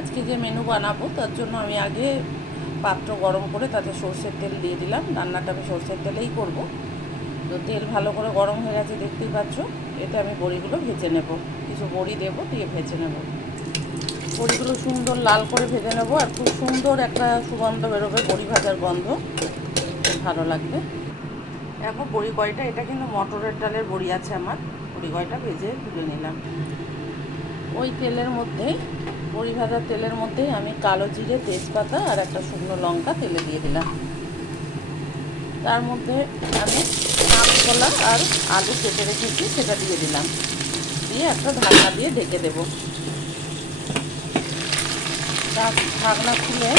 আজকে যে মেনু বানাবো তার জন্য আমি আগে পাত্র গরম করে তাতে সরষের তেল দিয়ে দিলাম। রান্নাটা আমি সরষের তেলেই করব। তো তেল ভালো করে গরম হয়ে গেছে, দেখতেই পাচ্ছ। এতে আমি বড়িগুলো ভেজে নেব, কিছু বড়ি দেবো, দিয়ে ভেজে নেব। বড়িগুলো সুন্দর লাল করে ভেজে নেব, আর খুব সুন্দর একটা সুগন্ধ বেরোবে, বড়ি ভাজার গন্ধ, খুব ভালো লাগবে। এখন বড়ি কয়টা, এটা কিন্তু মটরের ডালের বড়ি আছে আমার, বড়ি কয়টা ভেজে তুলে নিলাম। ওই তেলের মধ্যে, বড়ি ভাজার তেলের মধ্যেই আমি কালো জিরে, তেজপাতা আর একটা শুকনো লঙ্কা তেলে দিয়ে দিলাম। তার মধ্যে আমি কাঁচকলা আর আলু কেটে রেখেছি, সেটা দিয়ে দিলাম। দিয়ে একটা ঢাকনা দিয়ে ঢেকে দেব। ঢাকনা খুলে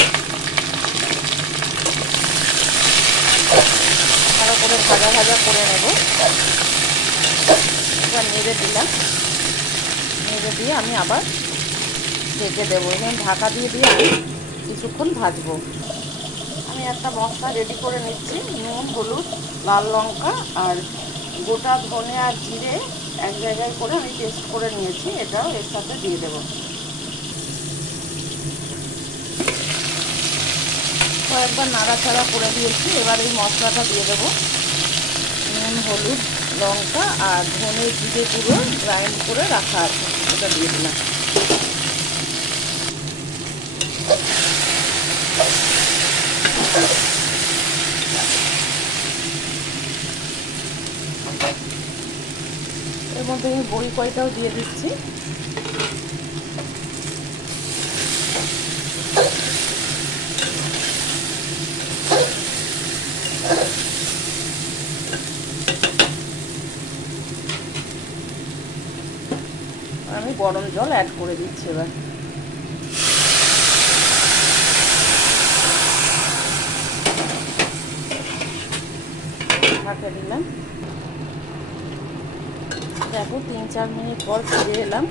ভালো করে ভাজা ভাজা করে নেব। এবার নেড়ে দিলাম, নেড়ে দিয়ে আমি আবার ঢেকে দেবো। এবং ঢাকা দিয়ে দিয়ে আমি কিছুক্ষণ ভাজবো। আমি একটা মশলা রেডি করে নিচ্ছি। নুন, হলুদ, লাল লঙ্কা আর গোটা ধনে আর জিরে এক জায়গায় করে আমি পেস্ট করে নিয়েছি, এটাও এর সাথে দিয়ে দেবো। কয়েকবার নাড়াচাড়া করে দিয়েছি। এবার এই মশলাটা দিয়ে দেবো। নুন, হলুদ, লঙ্কা আর ধনে জিরে গুঁড়ো গ্রাইন্ড করে রাখা আছে, এটা দিয়ে দিলাম। এর মধ্যে আমি বড়ি কয়টাও দিয়ে দিচ্ছি। আমি গরম জল অ্যাড করে দিচ্ছি। এবার ঢাকা দিলাম। দেখো 3-4 মিনিট পর ফিরে এলাম।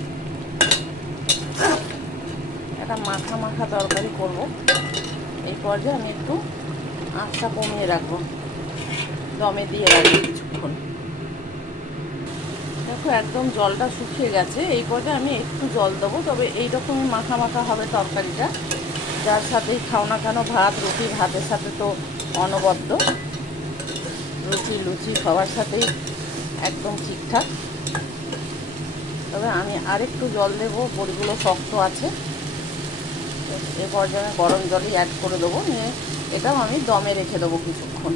একটা মাখা মাখা তরকারি করব। এই পর্যায়ে আমি একটু আঁচটা কমিয়ে রাখবো, দমে দিয়ে রাখবো কিছুক্ষণ। দেখো একদম জলটা শুকিয়ে গেছে। এই পর্যায়ে আমি একটু জল দেবো, তবে এইরকমই মাখা মাখা হবে তরকারিটা। যার সাথেই খাও না কেন, ভাত, রুটি, ভাতের সাথে তো অনবদ্য, রুটি, লুচি সবার সাথেই একদম ঠিকঠাক। তবে আমি আরেকটু জল দেবো, বড়িগুলো শক্ত আছে। এ পর্যায়ে আমি গরম জলই অ্যাড করে দেবো। এটাও আমি দমে রেখে দেবো কিছুক্ষণ।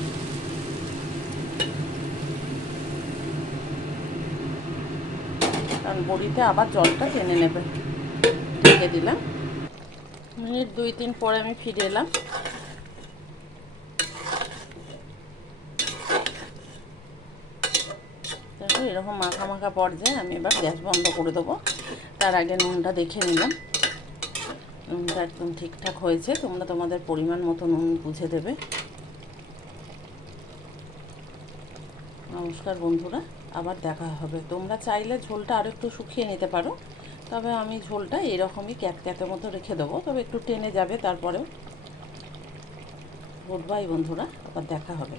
কারণ বড়িতে আবার জলটা টেনে নেবে। ঢেকে দিলাম। মিনিট 2-3 পরে আমি ফিরে এলাম। দেখো এরকম মাখা মাখা পর্যায়ে আমি এবার গ্যাস বন্ধ করে দেবো। তার আগে নুনটা দেখে নিলাম, নুনটা একদম ঠিকঠাক হয়েছে। তোমরা তোমাদের পরিমাণ মতো নুন বুঝে দেবে। নমস্কার বন্ধুরা, আবার দেখা হবে। তোমরা চাইলে ঝোলটা আরও একটু শুকিয়ে নিতে পারো, তবে আমি ঝোলটা এরকমই ক্যাতক্যাতের মতো রেখে দেবো, তবে একটু টেনে যাবে তারপরেও। গুড বাই বন্ধুরা, আবার দেখা হবে।